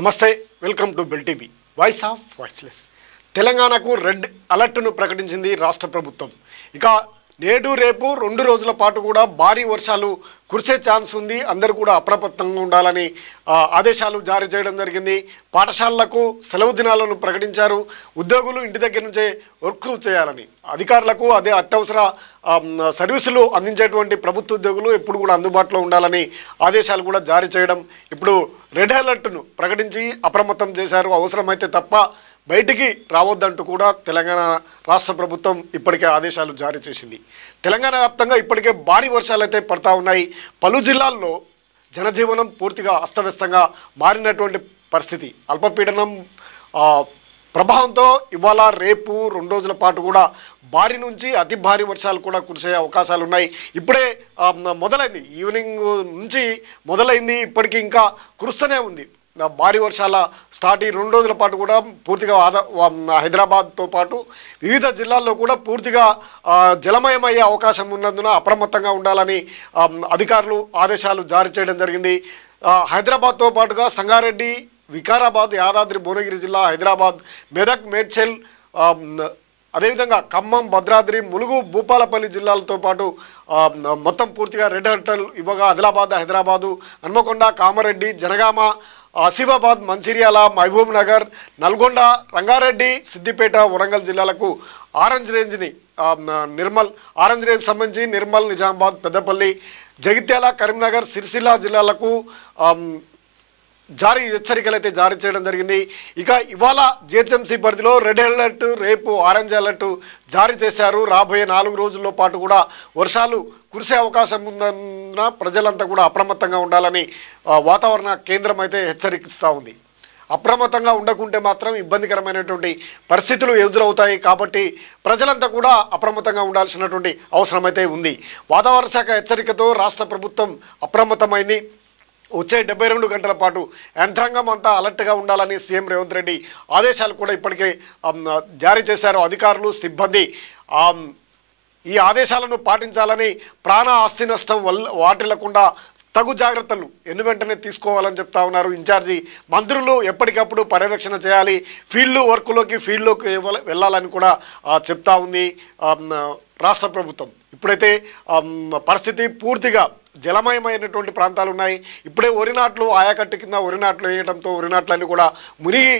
నమస్తే welcome to bell TV voice of voiceless తెలంగాణకు red అలర్ట్ను ప్రకటించింది రాష్ట్ర ప్రభుత్వం. ఇక నేడు రేపు 2 రోజుల పాటు కూడా భారీ వర్షాలు కురిసే ఛాన్స్ ఉంది. అందరూ కూడా అప్రమత్తంగా ఉండాలని ఆదేశాలు జారీ చేయడం జరిగింది. పాఠశాలలకు సెలవు దినాలను ప్రకటించారు. ఉద్యోగులు ఇంటి దగ్గర నుంచే వర్క్ చేయాలని, అధికారులకు అదే అత్యవసర సర్వీసులు అందించేటువంటి ప్రభుత్వ ఉద్యోగులు ఎప్పుడు కూడా అందుబాటులో ఉండాలని ఆదేశాలు కూడా జారీ చేయడం, ఇప్పుడు రెడ్ అలర్ట్ను ప్రకటించి అప్రమత్తం చేశారు. అవసరమైతే తప్ప బయటికి రావద్దంటూ కూడా తెలంగాణ రాష్ట్ర ప్రభుత్వం ఇప్పటికే ఆదేశాలు జారీ చేసింది. తెలంగాణ వ్యాప్తంగా ఇప్పటికే భారీ వర్షాలు అయితే పడతా ఉన్నాయి. పలు జిల్లాల్లో జనజీవనం పూర్తిగా అస్తవ్యస్తంగా మారినటువంటి పరిస్థితి. అల్పపీడనం ప్రభావంతో ఇవాళ రేపు 2 రోజుల పాటు కూడా భారీ నుంచి అతి భారీ వర్షాలు కూడా కురిసే అవకాశాలు ఉన్నాయి. ఇప్పుడే మొదలైంది, ఈవినింగ్ నుంచి మొదలైంది, ఇప్పటికీ ఇంకా కురుస్తూనే ఉంది. భారీ వర్షాల స్టార్ట్. ఈ 2 రోజుల పాటు కూడా పూర్తిగా హైదరాబాద్తో పాటు వివిధ జిల్లాల్లో కూడా పూర్తిగా జలమయమయ్యే అవకాశం ఉన్నందున అప్రమత్తంగా ఉండాలని అధికారులు ఆదేశాలు జారీ చేయడం జరిగింది. హైదరాబాద్తో పాటుగా సంగారెడ్డి, వికారాబాద్, యాదాద్రి భువనగిరి జిల్లా, హైదరాబాద్, మెదక్, మేడ్చల్, అదేవిధంగా ఖమ్మం, భద్రాద్రి, ములుగు, భూపాలపల్లి జిల్లాలతో పాటు మొత్తం పూర్తిగా రెడ్ అలర్ట్ ఇవ్వగా ఆదిలాబాద్, హైదరాబాదు, హన్మకొండ, కామారెడ్డి, జనగామ, ఆసిఫాబాద్, మంచిర్యాల, మహబూబ్ నగర్, నల్గొండ, రంగారెడ్డి, సిద్దిపేట, వరంగల్ జిల్లాలకు ఆరెంజ్ రేంజ్ని ఆరెంజ్ రేంజ్ సంబంధించి నిర్మల్, నిజామాబాద్, పెద్దపల్లి, జగిత్యాల, కరీంనగర్, సిరిసిల్ల జిల్లాలకు హెచ్చరికలు అయితే జారీ చేయడం జరిగింది. ఇక ఇవాళ జిహెచ్ఎంసీ పరిధిలో రెడ్ అలర్ట్, రేపు ఆరెంజ్ అలర్ట్ జారీ చేశారు. రాబోయే 4 రోజుల్లో పాటు కూడా వర్షాలు కురిసే అవకాశం ఉందన్న ప్రజలంతా కూడా అప్రమత్తంగా ఉండాలని వాతావరణ కేంద్రం అయితే హెచ్చరిస్తూ ఉంది. అప్రమత్తంగా ఉండకుంటే మాత్రం ఇబ్బందికరమైనటువంటి పరిస్థితులు ఎదురవుతాయి. కాబట్టి ప్రజలంతా కూడా అప్రమత్తంగా ఉండాల్సినటువంటి అవసరం అయితే ఉంది. వాతావరణ శాఖ హెచ్చరికతో రాష్ట్ర ప్రభుత్వం అప్రమత్తమైంది. వచ్చే 72 గంటల పాటు యంత్రాంగం అంతా అలర్ట్గా ఉండాలని సీఎం రేవంత్ రెడ్డి ఆదేశాలు కూడా ఇప్పటికే జారీ చేశారు. అధికారులు, సిబ్బంది ఈ ఆదేశాలను పాటించాలని, ప్రాణ ఆస్తి నష్టం వాటిల్లకుండా తగు జాగ్రత్తలు వెంటనే తీసుకోవాలని చెప్తా ఉన్నారు. ఇన్ఛార్జి మంత్రులు ఎప్పటికప్పుడు పర్యవేక్షణ చేయాలి, ఫీల్డ్లోకి వెళ్ళాలని కూడా చెప్తా ఉంది రాష్ట్ర ప్రభుత్వం. ఇప్పుడైతే పరిస్థితి పూర్తిగా జలమయమైనటువంటి ప్రాంతాలు ఉన్నాయి. ఇప్పుడే వరినాట్లు ఆయకట్టు కింద వరినాట్లు వేయడంతో వరినాట్లన్నీ కూడా మునిగి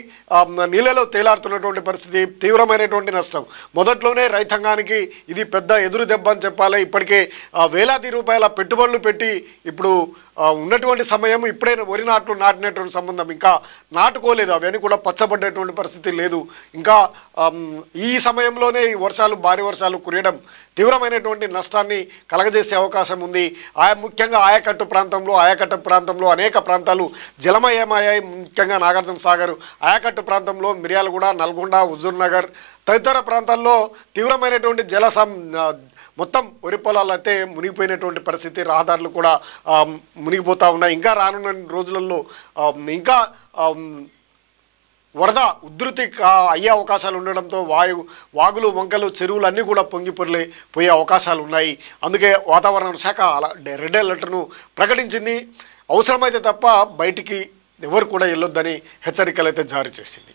నీళ్ళలో తేలాడుతున్నటువంటి పరిస్థితి. తీవ్రమైనటువంటి నష్టం. మొదట్లోనే రైతాంగానికి ఇది పెద్ద ఎదురు దెబ్బ అని చెప్పాలి. ఇప్పటికే వేలాది రూపాయల పెట్టుబడులు పెట్టి ఇప్పుడు ఉన్నటువంటి సమయం, ఇప్పుడే వరి నాట్లు నాటినటువంటి సంబంధం ఇంకా నాటుకోలేదు. అవన్నీ కూడా పచ్చబడ్డటువంటి పరిస్థితి లేదు. ఇంకా ఈ సమయంలోనే ఈ భారీ వర్షాలు కురియడం తీవ్రమైనటువంటి నష్టాన్ని కలగజేసే అవకాశం ఉంది. ముఖ్యంగా ఆయకట్టు ప్రాంతంలో అనేక ప్రాంతాలు జలమయమయ్యాయి. ముఖ్యంగా నాగార్జున సాగర్ ఆయకట్టు ప్రాంతంలో, మిర్యాలగూడ, నల్గొండ, హుజూర్ నగర్ తదితర ప్రాంతాల్లో తీవ్రమైనటువంటి మొత్తం వరి పొలాలు అయితే మునిగిపోయినటువంటి పరిస్థితి. రహదారులు కూడా మునిగిపోతూ ఉన్నాయి. ఇంకా రానున్న రోజులలో ఇంకా వరద ఉధృతి అయ్యే అవకాశాలు ఉండడంతో వాగులు, వంకలు, చెరువులు అన్నీ కూడా పోయే అవకాశాలు ఉన్నాయి. అందుకే వాతావరణ శాఖ రెడ్ అలర్ట్ను ప్రకటించింది. అవసరమైతే తప్ప బయటికి ఎవరు కూడా వెళ్ళొద్దని హెచ్చరికలు అయితే జారీ చేసింది.